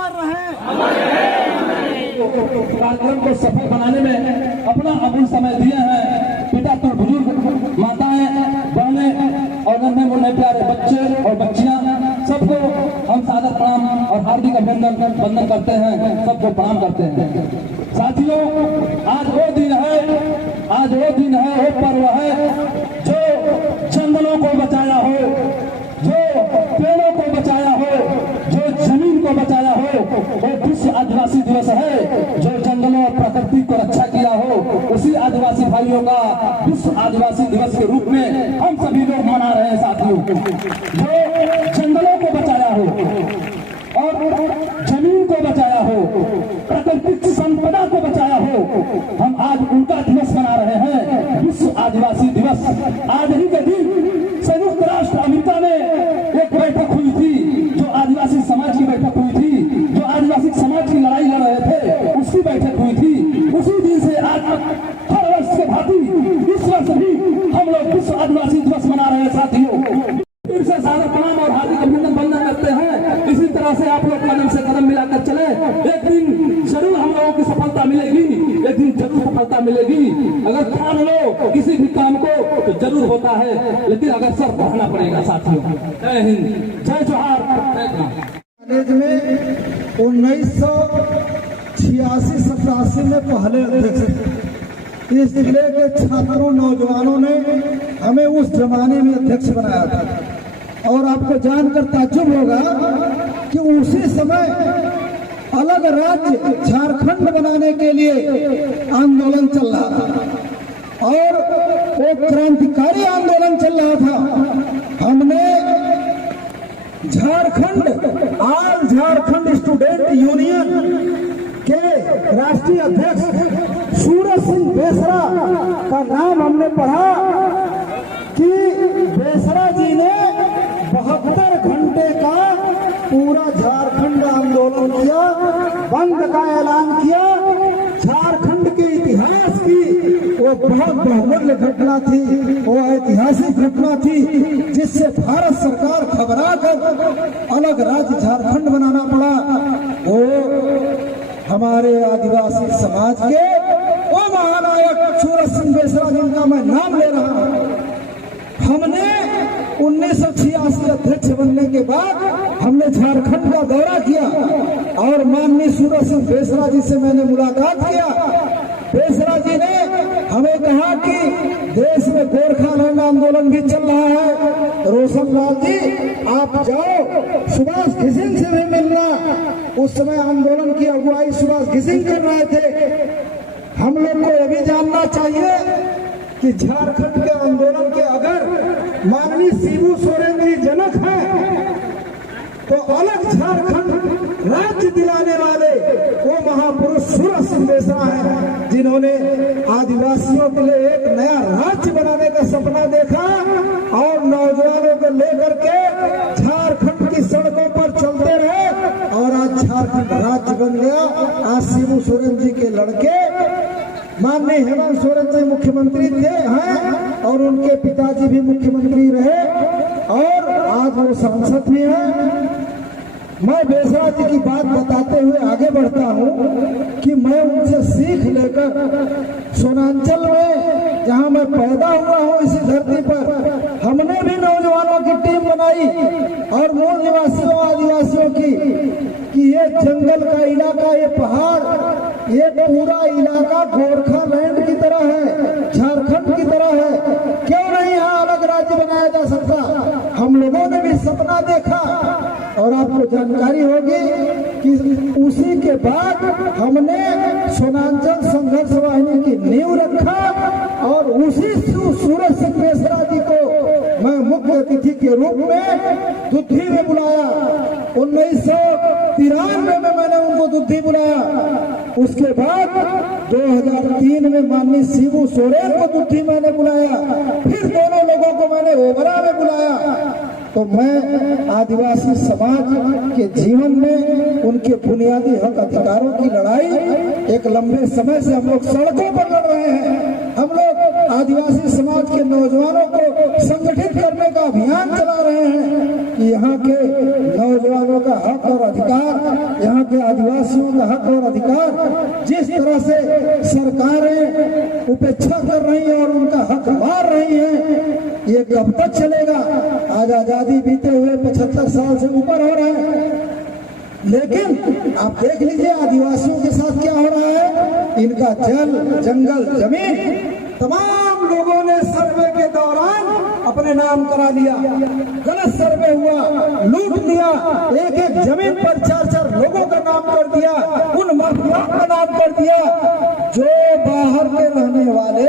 अमर रहे। कार्यक्रम को सफल बनाने में अपना अमूल्य समय दिए हैं पिता तो बुजुर्ग, माताएं, बहनें और नन्हे मुन्ने प्यारे बच्चे और बच्चियां, सबको हम सादर प्रणाम और हार्दिक अभिनंदन वंदन करते हैं, सबको प्रणाम करते हैं। साथियों, आज वो दिन है, वो पर्व है जो जंगलों को बचाया हो, जो पेड़ों को बचाया हो, जो जमीन को बचाया हो, वो विश्व आदिवासी दिवस है। जो जंगलों और प्रकृति को रक्षा किया हो, उसी आदिवासी भाइयों का विश्व आदिवासी दिवस के रूप में हम सभी लोग मना रहे हैं। साथियों, जो जंगलों को बचाया हो और जमीन को बचाया हो, प्राकृतिक संपदा को बचाया हो, हम आज उनका दिवस मना रहे हैं, विश्व आदिवासी दिवस। आज ही के दिन संयुक्त राष्ट्र अमेरिका में एक बैठक हुई थी, जो आदिवासी समाज की बैठक हुई थी, जो आदिवासी समाज की लड़ाई लड़ रहे थे, उसकी बैठक हुई थी। उसी दिन से आज हर वर्ष के भांति इस वर्ष भी हम लोग विश्व आदिवासी दिवस मना रहे हैं। साथियों, फिर से सादर प्रणाम और हार्दिक अभिनंदन वंदन करते हैं। इसी तरह से आप लोग कदम से कदम मिलाकर चले, एक दिन जरूर हम लोगों की सफलता मिलेगी, एक दिन जरूर सफलता मिलेगी। अगर ठान लो किसी भी काम को तो जरूर होता है, लेकिन अगर सर बढ़ाना पड़ेगा। साथियों, जय हिंद, जय जोहार। कॉलेज में 1986-87 में पहले अध्यक्ष थे। इस जिले के छात्रों नौजवानों ने हमें उस जमाने में अध्यक्ष बनाया था। और आपको जानकर ताज्जुब होगा कि उसी समय अलग राज्य झारखंड बनाने के लिए आंदोलन चल रहा था और वो क्रांतिकारी आंदोलन चल रहा था। हमने झारखंड स्टूडेंट यूनियन के राष्ट्रीय अध्यक्ष सूरज सिंह बेसरा का नाम हमने पढ़ा कि बेसरा जी ने 72 घंटे का पूरा झारखंड आंदोलन किया, बंद का ऐलान किया। झारखंड के इतिहास की वो बहुत बहुमूल्य घटना थी, वो ऐतिहासिक घटना थी, जिससे भारत सरकार घबरा कर अलग राज्य झारखंड बनाना पड़ा। वो हमारे आदिवासी समाज के वो महानायक सूरज सिंह बेसरा जिनका मैं नाम ले रहा हूँ, हमने 1986 अध्यक्ष बनने के बाद हमने झारखंड का दौरा किया और माननीय सूरज सिंह बेसरा जी से मैंने मुलाकात किया। बेसरा जी ने हमें कहा कि देश में गोरखालैंड आंदोलन भी चल रहा है, रोशन लाल जी आप जाओ सुभाष घिसिंग से भी मिलना। उस समय आंदोलन की अगुवाई सुभाष घिसिंग कर रहे थे। हम लोग को यह भी जानना चाहिए कि झारखंड के आंदोलन के अगर माननीय शिबू सोरेन जी जनक हैं, तो अलग झारखंड राज्य दिलाने वाले वो महापुरुष सूरज सिंह बेसरा हैं, जिन्होंने आदिवासियों के लिए एक नया राज्य बनाने का सपना देखा और नौजवानों को लेकर के झारखंड की सड़कों पर चलते रहे और आज झारखंड राज्य बन गया। आज शिबू सोरेन जी के लड़के माननीय हेमंत सोरेन जी मुख्यमंत्री हैं और उनके पिताजी भी मुख्यमंत्री रहे और आज वो सांसद भी हैं। मैं बेसरा जी की बात बताते हुए आगे बढ़ता हूँ कि मैं उनसे सीख लेकर सोनांचल में, जहाँ मैं पैदा हुआ हूँ इसी धरती पर, हमने भी नौजवानों की टीम बनाई और मूल निवासियों आदिवासियों की कि ये जंगल का इलाका, ये पहाड़, ये पूरा इलाका गोरखालैंड की तरह है, झारखंड की तरह है, क्यों नहीं यहाँ अलग राज्य बनाया जा सकता। हम लोगों ने भी सपना देखा और आपको जानकारी होगी कि उसी के बाद हमने सोनांचल संघर्ष वाहिनी की नींव रखा और उसी सूरज सिंह बेसरा जी को मैं मुख्य अतिथि के रूप में दुद्धि में बुलाया। 1993 में मैंने उनको दुद्धि बुलाया। उसके बाद 2003 में माननीय शिबू सोरेन को दुद्धि मैंने बुलाया, फिर दोनों लोगों को मैंने ओबरा में बुलाया। तो मैं आदिवासी समाज के जीवन में उनके बुनियादी हक अधिकारों की लड़ाई एक लंबे समय से हम लोग सड़कों पर लड़ रहे हैं। हम लोग आदिवासी समाज के नौजवानों को संगठित करने का अभियान चला रहे हैं कि यहाँ के नौजवानों का हक और अधिकार, यहाँ के आदिवासियों का हक और अधिकार जिस तरह से सरकारें उपेक्षा कर रही हैं और उनका हक मार रही हैं, ये कब तक चलेगा? आज आजादी बीते हुए 75 साल से ऊपर हो रहा है, लेकिन आप देख लीजिए आदिवासियों के साथ क्या हो रहा है। इनका जल, जंगल, जमीन तमाम लोगों ने सर्वे के दौरान अपने नाम करा लिया। गलत सर्वे हुआ, लूट लिया, एक एक जमीन पर 4-4 लोगों का नाम कर दिया, उन माफियाओं का नाम कर दिया जो बाहर के रहने वाले,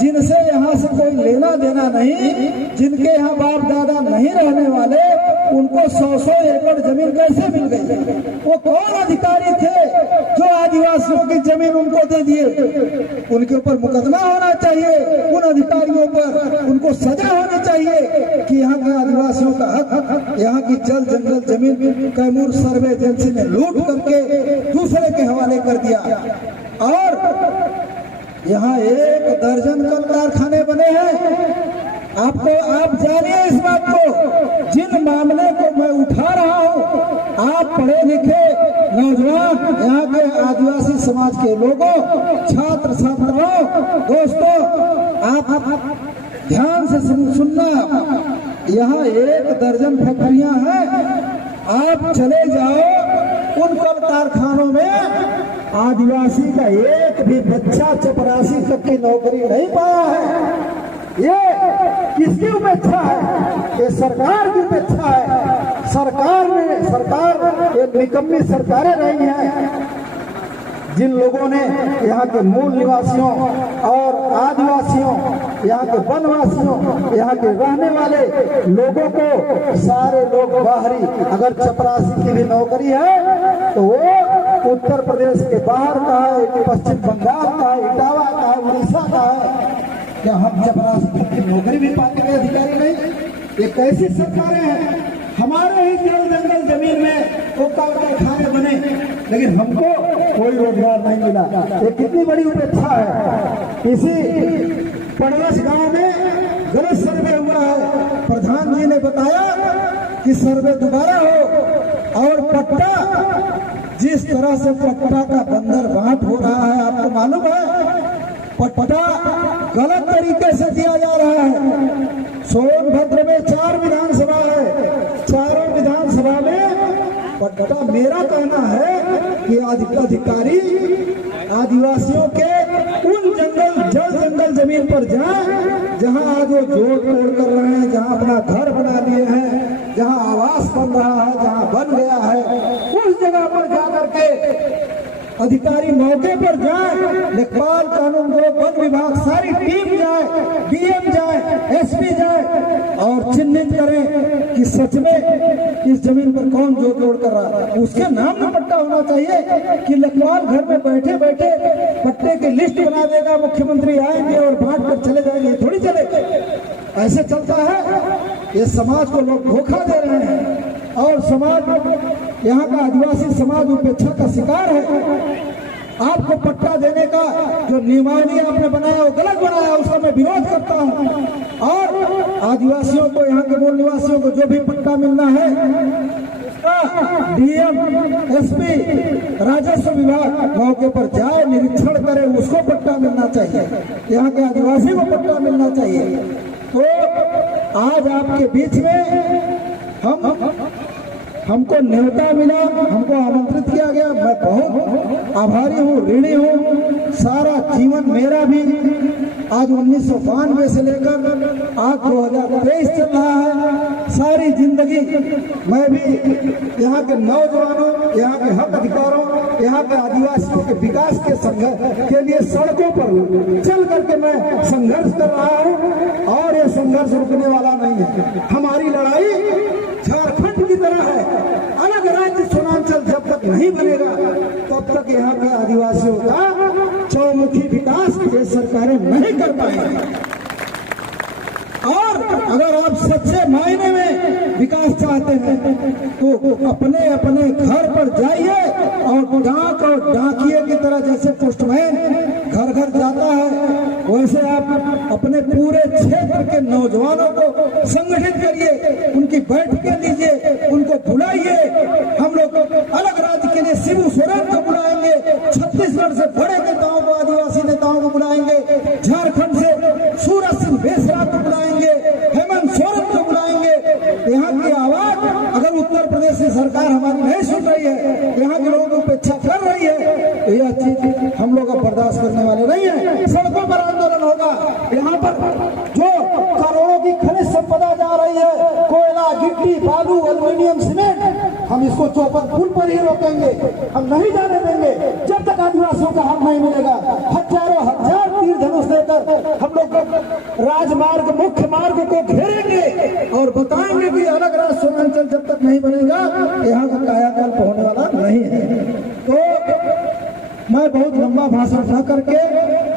जिनसे यहाँ से कोई लेना देना नहीं, जिनके यहाँ बाप दादा नहीं रहने वाले, उनको 100-100 एकड़ जमीन कैसे मिल गई? वो कौन अधिकारी थे जो आदिवासियों की जमीन उनको दे दिए? उनके ऊपर मुकदमा होना चाहिए, उन अधिकारियों पर उनको सजा होनी चाहिए कि यहाँ के आदिवासियों का हक, यहाँ की जल, जंगल, जमीन कैमूर सर्वे एजेंसी ने लूट करके दूसरे के हवाले कर दिया। और यहाँ 1 दर्जन कल कारखाने बने हैं। आप जानिए इस बात को, जिन मामले को मैं उठा रहा हूँ, आप पढ़े लिखे नौजवान, यहाँ के आदिवासी समाज के लोगों, छात्र छात्राओं, दोस्तों, आप ध्यान से सुनना। यहाँ 1 दर्जन फैक्ट्रियां हैं। आप चले जाओ उन कल कारखानों में, आदिवासी का एक भी बच्चा चपरासी तक की नौकरी नहीं पाया है। ये किसकी उपेक्षा है? ये सरकार की उपेक्षा है। सरकार ये निकम्मी सरकारें रही हैं, जिन लोगों ने यहाँ के मूल निवासियों और आदिवासियों, यहाँ के वनवासियों, यहाँ के रहने वाले लोगों को, सारे लोग बाहरी, अगर चपरासी की भी नौकरी है तो वो उत्तर प्रदेश के बाहर का है, पश्चिम बंगाल का है, इटावा का है, उड़ीसा का है। क्या हम चपरासी की नौकरी भी पाने के अधिकारी नहीं? ये कैसी सरकारें हैं? हमारे ही जल, जंगल, जमीन में वो कारखाने बने, लेकिन हमको कोई रोजगार नहीं मिला। ये कितनी बड़ी उपेक्षा है। इसी पड़ोस गांव में गलत सर्वे हुआ है। प्रधान जी ने बताया कि सर्वे दोबारा हो, और पट्टा, जिस तरह से पट्टा का बंदर बांट हो रहा है, आपको मालूम है? पट्टा गलत तरीके से दिया जा रहा है। सोनभद्र में 4 विधानसभा है, चारों विधानसभा में पट्टा, मेरा कहना है कि अधिकारी आदिवासियों के उन जल, जंगल, जमीन पर जाएं जहां आज वो जोड़ तोड़ कर रहे हैं, जहां अपना घर बना लिए हैं, जहां आवास बन रहा है, जहां बन गया है, उस जगह पर जाकर के अधिकारी मौके पर जाए, लेखपाल, कानून गो, वन विभाग, सारी टीम जाए, डीएम जाए, एसपी जाए और चिन्हित करें कि सच में इस जमीन पर कौन जोड़ तोड़ कर रहा है। उसके नाम में पट्टा होना चाहिए कि लेखपाल घर में बैठे बैठे पट्टे की लिस्ट बना देगा, मुख्यमंत्री आएंगे और बांट कर चले जाएंगे। थोड़ी चलेगा, ऐसे चलता है। ये समाज को लोग धोखा दे रहे हैं, और समाज, यहाँ का आदिवासी समाज उपेक्षा का शिकार है। आपको पट्टा देने का जो नियमावली आपने बनाया वो गलत बनाया, उसका मैं विरोध करता हूँ। और आदिवासियों को, यहाँ के मूल निवासियों को जो भी पट्टा मिलना है, उसका डीएम, एसपी, राजस्व विभाग मौके पर जाए, निरीक्षण करे, उसको पट्टा मिलना चाहिए। यहाँ के आदिवासी को पट्टा मिलना चाहिए। तो आज आपके बीच में हमको न्योता मिला, हमको आमंत्रित किया गया। मैं बहुत आभारी हूँ, ऋणी हूँ। सारा जीवन मेरा भी आज 1992 से लेकर आज 2023 चल रहा है। सारी जिंदगी मैं भी यहाँ के नौजवानों, यहाँ के हक अधिकारों, यहाँ के आदिवासियों के विकास के संघर्ष के लिए सड़कों पर चल करके मैं संघर्ष कर रहा हूँ, और ये संघर्ष रुकने वाला नहीं है। हमारी लड़ाई झारखंड की तरह है। अलग राज्य सीमांचल जब तक नहीं बनेगा, तब तक यहाँ के आदिवासियों का चौमुखी विकास ये सरकारें नहीं कर पाएंगी। और अगर आप सच्चे मायने में विकास चाहते हैं तो अपने अपने घर पर जाइए, और डाक और डाकिए की तरह जैसे पोस्टमैन घर घर जाता है, वैसे आप अपने पूरे क्षेत्र के नौजवानों को संगठित करिए, उनकी बैठकें लीजिए, उनको बुलाइए। हम लोग अलग राज्य के लिए छत्तीसगढ़ से बड़े नेताओं को, आदिवासी नेताओं को बुलाएंगे, झारखंड से सूरज सिंह बेसरा को बुलाएंगे, हेमंत सोरेन को बुलाएंगे। यहाँ की आवाज अगर उत्तर प्रदेश की सरकार हमारी नहीं सुन रही है, यहाँ के लोगों की उपेक्षा कर रही है, तो यह चीज हम लोग अब बर्दाश्त करने वाले नहीं है। सड़कों पर आंदोलन होगा। यहाँ पर जो करोड़ों की खनिज संपदा जा रही है, कोयला, गिट्टी, बालू, एल्यूमिनियम, सीमेंट, हम इसको चौपन पुल पर ही रोकेंगे, हम नहीं जाने देंगे जब तक आदिवासियों का हक नहीं मिलेगा। हजारों हजार तीर धनुष लेकर हम लोग राजमार्ग, मुख्य मार्ग को घेरेंगे और बताएंगे कि अलग राज्य सीमांचल जब तक नहीं बनेगा, यहाँ का कायाकल्प होने वाला नहीं है। तो मैं बहुत लंबा भाषण न करके,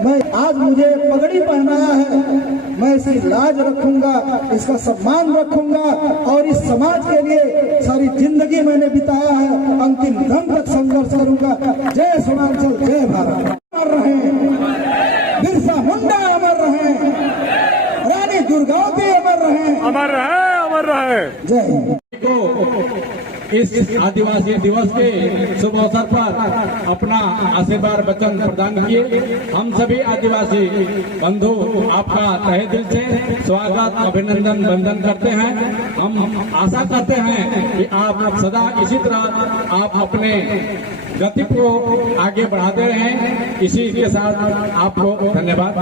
मैं आज मुझे पगड़ी पहनाया है, मैं इसकी लाज रखूंगा, इसका सम्मान रखूंगा और इस समाज के लिए सारी जिंदगी मैंने बिताया है, अंतिम दम तक संघर्ष करूंगा। जय सीमांचल, जय भारत। अमर रहे बिरसा मुंडा, अमर रहे रानी दुर्गावती, अमर रहे, अमर रहे, अमर रहे। जय हिंद। इस आदिवासी दिवस के शुभ अवसर पर अपना आशीर्वाद वचन प्रदान किए। हम सभी आदिवासी बंधु आपका तहे दिल से स्वागत, अभिनंदन, वंदन करते हैं। हम आशा करते हैं कि आप सदा इसी तरह आप अपने गति को आगे बढ़ाते रहें। इसी के साथ आपको धन्यवाद।